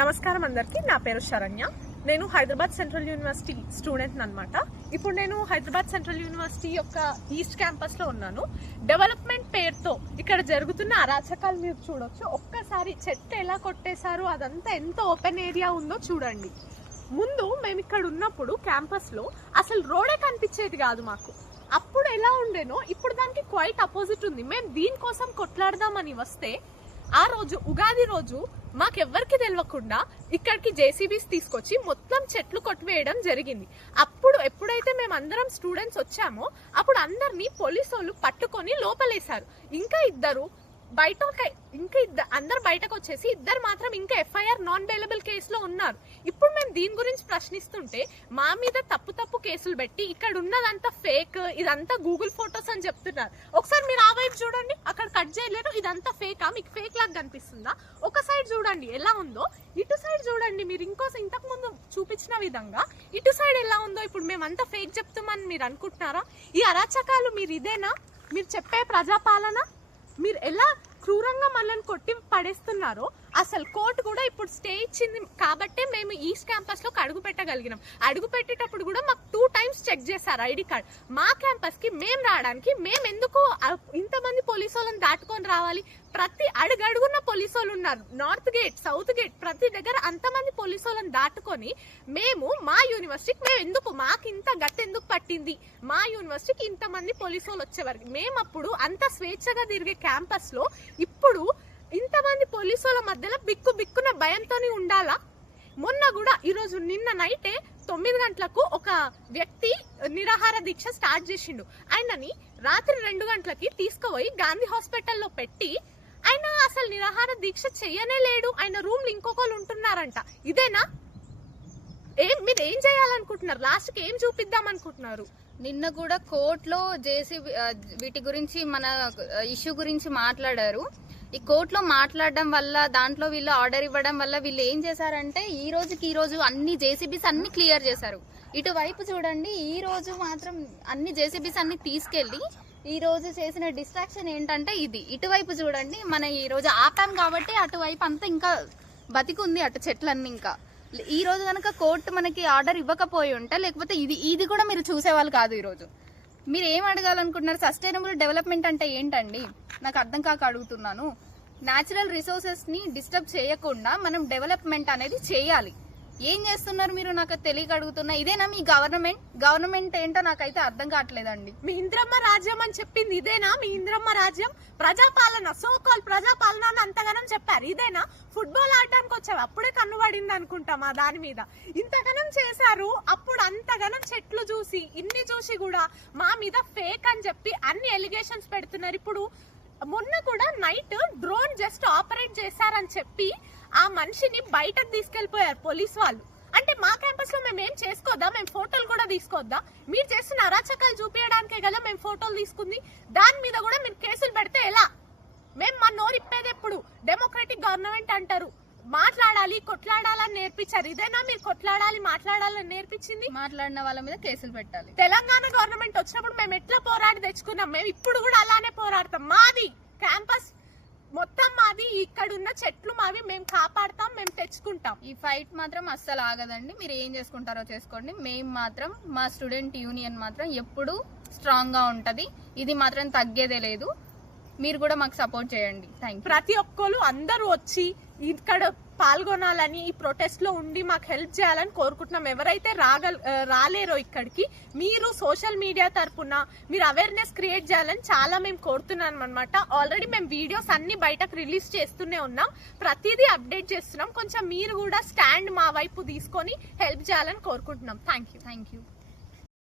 నమస్కారం అందరికీ. నా పేరు శరణ్య. నేను హైదరాబాద్ సెంట్రల్ యూనివర్సిటీ స్టూడెంట్ అన్నమాట. ఇప్పుడు నేను హైదరాబాద్ సెంట్రల్ యూనివర్సిటీ యొక్క ఈస్ట్ క్యాంపస్ లో ఉన్నాను. డెవలప్మెంట్ పేరుతో ఇక్కడ జరుగుతున్న అరాచకాలు మీరు చూడొచ్చు. ఒక్కసారి చెట్టు ఎలా కొట్టేశారు, అదంతా ఎంత ఓపెన్ ఏరియా ఉందో చూడండి. ముందు మేము ఇక్కడ ఉన్నప్పుడు క్యాంపస్ లో అసలు రోడే కనిపించేది కాదు మాకు. అప్పుడు ఎలా ఉండేనో ఇప్పుడు దానికి క్వైట్ అపోజిట్ ఉంది. మేము దీనికోసం కొట్లాడదామని వస్తే ఆ రోజు ఉగాది రోజు మాకెవ్వరికి తెలియకుండా ఇక్కడికి జేసీబీస్ తీసుకొచ్చి మొత్తం చెట్లు కొట్టివేయడం జరిగింది. అప్పుడు ఎప్పుడైతే మేము అందరం స్టూడెంట్స్ వచ్చామో అప్పుడు అందరినీ పోలీసు వాళ్ళు పట్టుకొని లోపలేశారు. అందరు బయటకు వచ్చేసి ఇద్దరు మాత్రం ఇంకా ఎఫ్ఐఆర్ నాన్ బెయిలబుల్ కేసులో ఉన్నారు. ఇప్పుడు మేము దీని గురించి ప్రశ్నిస్తుంటే మా మీద తప్పు కేసులు పెట్టి ఇక్కడ ఉన్నదంతా ఫేక్, ఇదంతా గూగుల్ ఫొటోస్ అని చెప్తున్నారు. ఒకసారి మీరు ఆ వైపు చూడండి, అక్కడ కట్ చేయలేరు. ఇదంతా ఫేకా? మీకు ఫేక్ లాగా కనిపిస్తుందా? ఒక సైడ్ చూడండి ఎలా ఉందో, ఇటు సైడ్ చూడండి. మీరు ఇంతకు ముందు చూపించిన విధంగా ఇటు సైడ్ ఎలా ఉందో. ఇప్పుడు మేమంతా ఫేక్ చెప్తామని మీరు అనుకుంటున్నారా? ఈ అరాచకాలు మీరు ఇదేనా మీరు చెప్పే ప్రజాపాలన? మీరు ఎలా క్రూరంగా మనల్ని కొట్టి పడేస్తున్నారో. అసలు కోర్టు కూడా ఇప్పుడు స్టే ఇచ్చింది కాబట్టే మేము ఈస్ట్ క్యాంపస్ లో అడుగు పెట్టగలిగినాం. అడుగు పెట్టేటప్పుడు కూడా మాకు 2 times చెక్ చేశారు ఐడి కార్డ్. మా క్యాంపస్ కి మేము రావడానికి మేము ఎందుకు ఇంతమంది పోలీసు వాళ్ళని దాటుకొని రావాలి? ప్రతి అడుగడుగున్న పోలీసు వాళ్ళు ఉన్నారు. నార్త్ గేట్, సౌత్ గేట్, ప్రతి దగ్గర అంతమంది పోలీసు వాళ్ళని దాటుకొని మేము మా యూనివర్సిటీకి మాకు ఇంత గట్టి ఎందుకు పట్టింది? మా యూనివర్సిటీకి ఇంతమంది పోలీసు వాళ్ళు వచ్చేవారు. మేము అప్పుడు అంత స్వేచ్ఛగా తిరిగే క్యాంపస్ లో ఇప్పుడు ఇంతమంది పోలీసు వాళ్ళ మధ్యలో బిక్కున భయంతోనే ఉండాలా? మొన్న కూడా ఈరోజు నిన్న నైటే 9 గంటలకు ఒక వ్యక్తి నిరాహార దీక్ష స్టార్ట్ చేసిండు. ఆయనని రాత్రి 2 గంటలకి తీసుకుపోయి గాంధీ హాస్పిటల్లో పెట్టి ఆయన అసలు నిరాహార దీక్ష చెయ్యనే లేడు. ఆయన రూమ్ లో ఇంకొకరు ఉంటున్నారంట. ఇదేనా? మీరు ఏం చేయాలనుకుంటున్నారు? లాస్ట్ కి ఏం చూపిద్దాం అనుకుంటున్నారు? నిన్న కూడా కోర్టులో జేసీబీ వీటి గురించి మన ఇష్యూ గురించి మాట్లాడారు. ఈ కోర్టులో మాట్లాడడం వల్ల దాంట్లో వీళ్ళు ఆర్డర్ ఇవ్వడం వల్ల వీళ్ళు ఏం చేశారంటే ఈ రోజు అన్ని జేసీబీస్ అన్ని క్లియర్ చేశారు. ఇటువైపు చూడండి, ఈ రోజు మాత్రం అన్ని జేసీబీస్ అన్ని తీసుకెళ్లి ఈ రోజు చేసిన డిస్ట్రాక్షన్ ఏంటంటే ఇది. ఇటువైపు చూడండి, మన ఈ రోజు ఆపాం కాబట్టి అటువైపు అంతా ఇంకా బతికుంది, అటు చెట్లన్నీ. ఇంకా ఈ రోజు కనుక కోర్టు మనకి ఆర్డర్ ఇవ్వకపోయి ఉంటే లేకపోతే ఇది కూడా మీరు చూసేవాళ్ళు కాదు. ఈ రోజు మీరు ఏం అడగాలనుకుంటున్నారు? సస్టైనబుల్ డెవలప్మెంట్ అంటే ఏంటండి? నాకు అర్థం కాక అడుగుతున్నాను. న్యాచురల్ రిసోర్సెస్ ని డిస్టర్బ్ చేయకుండా మనం డెవలప్మెంట్ అనేది చేయాలి. ఏం చేస్తున్నారు మీరు? నాకు తెలియక అడుగుతున్నా. ఇదేనా మీ గవర్నమెంట్ ఏంటో నాకైతే అర్థం కావట్లేదండి. మీ ఇంద్రమ్మ రాజ్యం అని చెప్పింది ఇదేనా? మీ ఇంద్రమ్మ రాజ్యం ప్రజాపాలన, సోకాల్ ప్రజాపాలన అని అంతగానం చెప్పారు. ఇదేనా? ఫుట్బాల్ ఆడడానికి వచ్చావు అప్పుడే కన్నుబడింది అనుకుంటాం ఆ దాని మీద. ఇంతగానం చేశారు. అప్పుడు అంతగానం చెట్లు చూసి ఇన్ని చూసి కూడా మా మీద ఫేక్ అని చెప్పి అన్ని ఎలిగేషన్స్ పెడుతున్నారు. ఇప్పుడు మొన్న కూడా నైట్ డ్రోన్ జస్ట్ ఆపరేట్ చేశారని చెప్పి ఆ మనిషిని బయటకు తీసుకెళ్లిపోయారు పోలీసు వాళ్ళు. అంటే మా క్యాంపస్ లో మేము ఏం చేసుకోవద్దా? మేము ఫోటోలు కూడా తీసుకోవద్దా? మీరు చేస్తున్న అరాచకాలు చూపించడానికే కదా మేము ఫోటోలు తీసుకుంది. దాని మీద కూడా మీరు కేసులు పెడితే ఎలా? మేము మా నోరు ఇప్పేది ఎప్పుడు? డెమోక్రటిక్ గవర్నమెంట్ అంటారు. మాట్లాడాలి, కొట్లాడాలని నేర్పించారు. ఇదేనా మీరు కొట్లాడాలి, మాట్లాడాలని నేర్పించింది? మాట్లాడిన వాళ్ళ మీద కేసులు పెట్టాలి. తెలంగాణ గవర్నమెంట్ వచ్చినప్పుడు మేము ఎట్లా పోరాడి తెచ్చుకున్నాం, మేము ఇప్పుడు కూడా అలానే పోరాడతాం. మాది క్యాంపస్ మొత్తం మాది, ఇక్కడ ఉన్న చెట్లు మావి, మేము కాపాడతాం, మేము తెచ్చుకుంటాం. ఈ ఫైట్ మాత్రం అస్సలు ఆగదండి. మీరు ఏం చేసుకుంటారో చేసుకోండి. మేము మాత్రం మా స్టూడెంట్ యూనియన్ మాత్రం ఎప్పుడు స్ట్రాంగ్ గా ఉంటది. ఇది మాత్రం తగ్గేదే లేదు. మీరు కూడా మాకు సపోర్ట్ చేయండి. Thank you. ప్రతి ఒక్కరు అందరూ వచ్చి ఇక్కడ పాల్గొనాలని, ఈ ప్రొటెస్ట్ లో ఉండి మాకు హెల్ప్ చేయాలని కోరుకుంటున్నాం. ఎవరైతే రాలేరో ఇక్కడికి, మీరు సోషల్ మీడియా తరఫున మీరు అవేర్నెస్ క్రియేట్ చేయాలని చాలా మేము కోరుతున్నాం అనమాట. ఆల్రెడీ మేము వీడియోస్ అన్ని బయటకు రిలీజ్ చేస్తూనే ఉన్నాం, ప్రతిదీ అప్డేట్ చేస్తున్నాం. కొంచెం మీరు కూడా స్టాండ్ మా వైపు తీసుకొని హెల్ప్ చేయాలని కోరుకుంటున్నాం. Thank you.